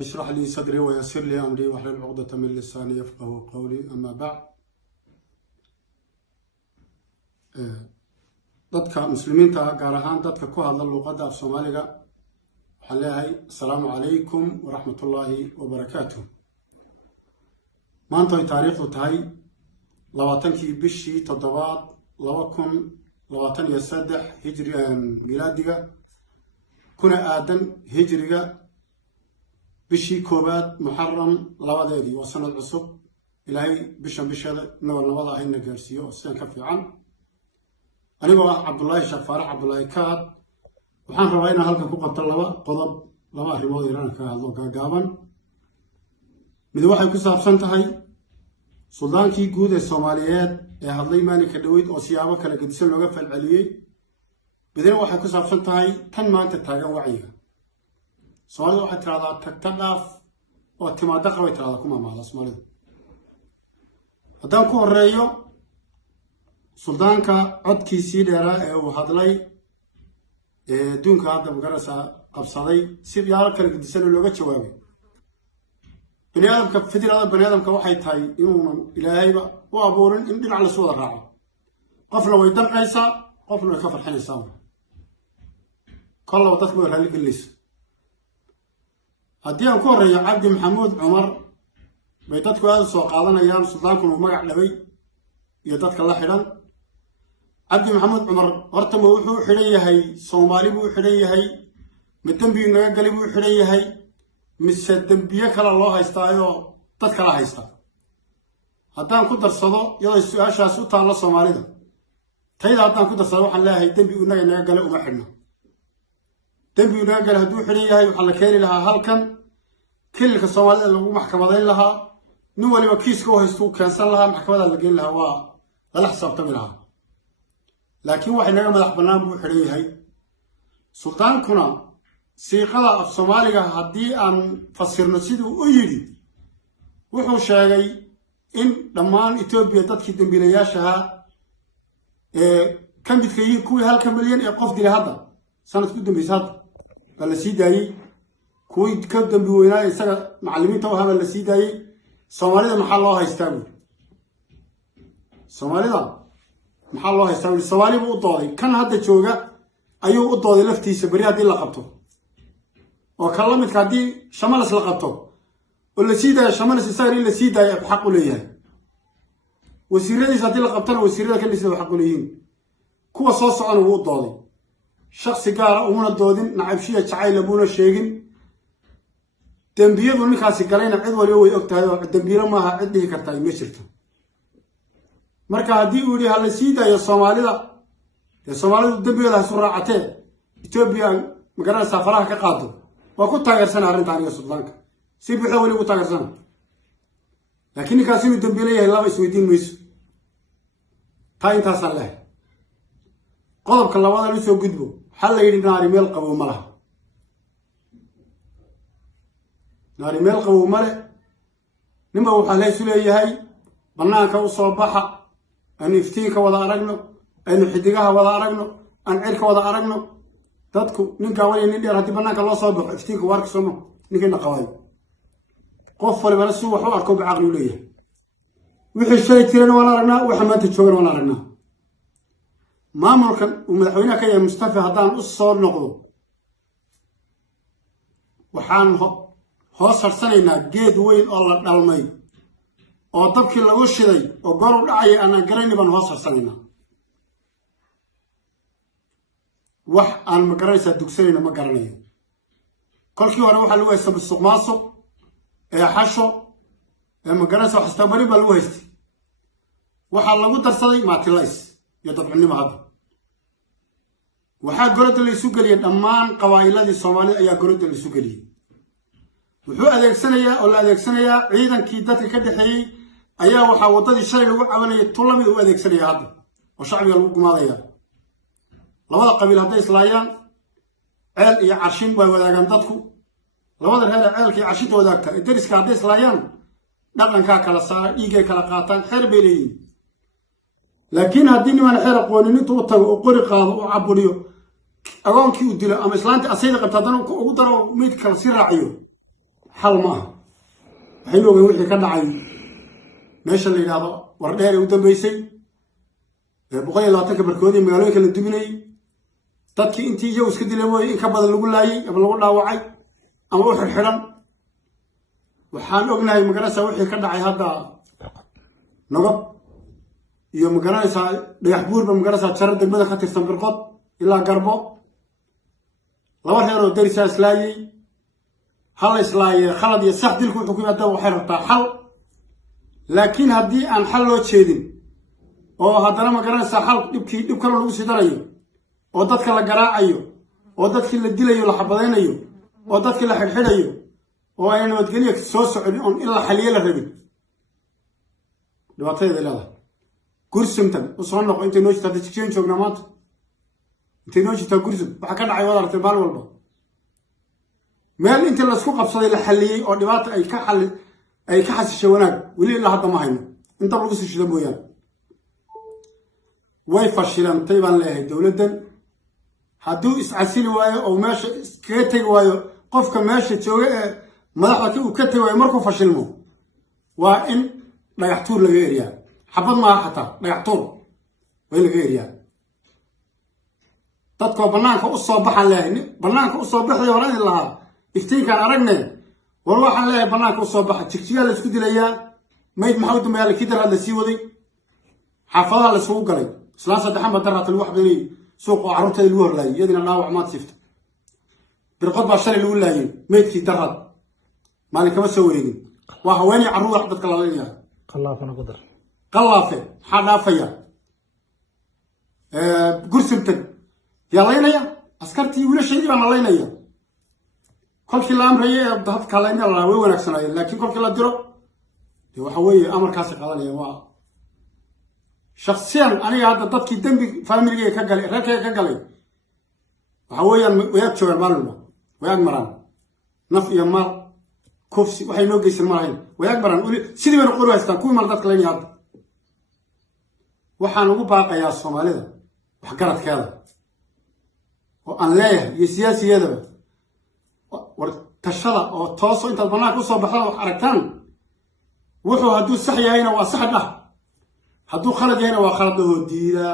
اشرح لي صدري ويسر لي أمري واحلل عقدة من لساني يفقهوا قولي. أما بعد، dadka muslimiinta ah gaar ahaan dadka ku hadla luqadda af Soomaaliga waxaan leeyahay assalaamu calaykum waraxmatullaahi wabarakaatuh. maanta ay taariikhdu tahay 20kii bishii 7 2023 hijri milaadiga kuna aadan hijriga bishii koobaad muxaram labadeedii waa sanad cusub. ilaahay bishada nabada ahayna gaarsiiyo oo sidan ka fiican. anigoo ah Cabdullaahi Sheekh Faarax Cabdullaahi Kaad waxaan rabaa inaan halkan ku qabto laba arrimood inaan ka hadlo gaagaaban. mid waxay ku saabsan tahay suldaankii guud ee Soomaaliyeed ee hadlay maalinka dhaweyd oo siyaabo kala gedisan looga falceliyay. midna waxay ku saabsan tahay tan maanta taagan wacyiga. Soomaalidu waxay tiraahdaa tagta dhaaf oo timaada qabay tiraahdaa kuma maala Soomaalidu. haddaan ku horeeyo suldaanka codkiisii dheeraa ee uu hadlay adduunka hadda magarasa qabsaday si yaalo kala gedisan looga jawaabay. baniaadamka fidrada baniaadamka waxay tahay inuunan ilaahayba u abuurin in dhinac lasu wada raaco. qofna way danqaysaa, qofna way ka farxinaysaa. kollaba dadku way raalli gelinaysa. haddii aan ku horeeyo cabdi maxamuud cumar bay dadku aada soo qaadanayaan suldaankuna uu magac dhabay iyo dadka la xidhan. cabdi maxamuud cumar horta ma wuxuu u xidhan yahay Soomaali buu u xidhan yahay, ma dembi naga galay buu u xidhan yahay, mise dembiye kale loo haystaayoo dad kala haysta? haddaan ku darsado iyadoo su-aashaas u taalla Soomaalida tayda haddaan ku darsado waxaan leeyahay dembi naga galay uma xidhno. dembi naga galay hadduu xidhan yahay waxaa la keeni lahaa halkan kililka Soomaalida lagu maxkamadayn lahaa, nin waliba kiiska u haysto u keensan lahaa, maxkamada la geyn lahaa, waa lala xisaabtami lahaa. laakiin waxay naga madax bannaan buu xidhan yahay. suldaankuna siiqada af Soomaaliga haddii aan fasirno siduu u yidhi wuxuu sheegay in dhammaan Itoobiya dadkii dambiilayaashaha ka midka yihiin kuwii 1 milyan ee qof dilay hadda sanadku dambaysa hadda baa la sii daayey. kuwii ka dambi weynaa isaga macallimiinta u ahaa la sii daayey. Soomaalida maxaa loo haystaa buuri? Soomaalida maxaa loo haystaa buuri? Soomaali buu u dooday, kan hadda jooga ayuu u dooday laftiisa bari haddii la qabto oo kala midka haddii Shamalas la qabto oo la sii daayo Shamalas isaga in la sii daayo xaq u leeyahay. wasiiradiisa haddii la qabtana wasiirada ka dhisay xaq u leeyihiin. kuwa soo socona wuu u dooday. shakhsi gaara umuna doodin, nacabshiya jacayl abuuna sheegin. dembiyadu ninkaasi galayna cid waliba way og tahay oo dembiilo maaha cid dhihi kartaa ma jirto. marka haddii uu yidhi ha la sii daayo Soomaalida, dee Soomaalidu dembigeeda ha isu raacatee Itoobiya magaranaysaa faraha ka qaado, waa ku taageersana arrinta aniga suldaanka si buuxda weli ugu taageersana. laakiin ninkaasi inuu dembiilo yahay laba isweydiin mayso. taa intaasaan lehay. qodobka labaad aan usoo gudbo waxaa la yidhi naari meel qabow ma laha. naari meel qabow male. ninba waxaa laysu leeyahay bannaanka u soo baxa, aynu iftiinka wada aragno, aynu xidigaha wada aragno, aan cirka wada aragno. dadku ninkaa waliya nin dheer haddii bannaanka loo soo baxo iftiinka waarka sooma ninkiina qabayo. qof walibana si wax u arko bacaqli u leeyahay. wixii shalay tirana waan aragnaa, waxa maanta joogana waan aragnaa. maamulkan uu madaxweynaha ka yahay Mustafa haddaan u soo noqdo waxaan hoos harsanaynaa geed weyn oo la dhalmay oo dabkii lagu shiday oo goor u dhacaya aanan garayni baan hoos harsanaynaa. wax aan ma garanaysaa dugsanayno ma garanayo. kolkii hore waxaa lagu haystay musuq maasuq xasho ma garanaysaa wax istabari baa lagu haystay. waxaa lagu darsaday maatilays iyo dabcunimo. hadda waxaa gorodda la isu geliyay dhammaan qabaa'iladii Soomaalida ayaa gorodda la isu geliyay. wuxuu adeegsanayaa oo la adeegsanayaa ciidankii dadka ka dhaxeeyay ayaa waxaa waddadii shalay lagu cabanayay tulamid u adeegsanaya hadda oo shacbiga lagu gumaadaya. labada qabiil hadday islaayaan ceel iyo carshin way wadaagaan dadku. labada reer ee ceelka iyo carshinta wadaagta ee deriska hadday islaayaan dhaqankaa kala saara, dhiigay kala qaataan, xeer bay leeyihiin. laakiin haddii niman xeer aqoonin intuu u tago oo qori qaado oo caburiyo agoonkii u dilo ama islaantii asayda qabta haddana ugu daro meydka kala sii raaciyo حل معها حينو من وحي كان عين ماشي اللي هذا وردير ودم بيسي بقي الله تكبر كودي مقالوك اللي دبني تدكي انتي جوز كدي لوي إن كبد اللي قول لاي قبل قول لا وعي أما روح الحرم وحان أغنى مقرسة وحي كان عين هذا نقب يوم مقرسة ليحبور بمقرسة تشرد المدى خاطر سنبرقط إلا قربو لو هيرو درسا إسلاي هل إسلاي خلد يسح دلكو الحكومة دو حرطة حل لكن هدي أن حلو تشيدين أو هذا ما قرأنا سحل يبكي لو سيدريو أو ضدك لا قراعيو أو ضدك اللي دليو لحبضينيو أو ضدك اللي حرحليو أو أنا ما تقوليك سوس عليهم إلا حلية لهبي دو أطيب الله كرسمتن وصلنا أنت نوش تدشين شو جنامات أنت نوش تكرسم بحكنا عيوضة رتبال والله مال أنت اللي سوق بصدي الحلية أو دبات أي كحل أي كحس الشوانات ولي الله حتى ما هينا أنت بقول سيش دبويان ويفشلن طيبا له دولة هدو إسعسيل وايو أو ماشي كتير وايو قفك ماشي تسوي ملاحظة وكتير وايو مركو فشلمو وإن لا يحتور لغيريا حبض ما حتى لا يحتور وين لغيريا تدكو بنانك أصابح الله بنانك أصابح لي وراني الله إفتين كان أرقنا والله الله بنانك أصابح تكتيا لسكدي ليا ميد محمد ميال كيدر هذا سيودي حافظها لسوق قلي سلاسة محمد درت الواحد بني سوق عروتها الور لاي يدنا ناوع ما تصفت بالقطبة الشري الأولى لاي ميت كي درت مالك ما سويين وهواني عروة واحدة كلالية قلافة نقدر قلافة حدافية قرسمتك يا لينيا أسكرتي ولا شيء أنا لينيا كل كلام هي ضحت كلامي الله وين أحسن لكن كل كلام درو هو حوي أمر كاسك على وا شخصيا أنا هذا ضدك دمي فاميلي كجلي ركع كجلي حوي ويكشوا المعلومة ويأمران نف يمال كوفسي وحي نوجس الماين ويأمران سيدي من القروة استكون مال ضدك لين ياد وحنو باقي يا الصومالي وحكرت كذا وأن لا يسياسي هذا وتشرع أو تواصل أنت البنات وصل بحلا وحركتان وحو هدو الصحي هنا وصحي له هدو خرج هنا وخرج له ديدا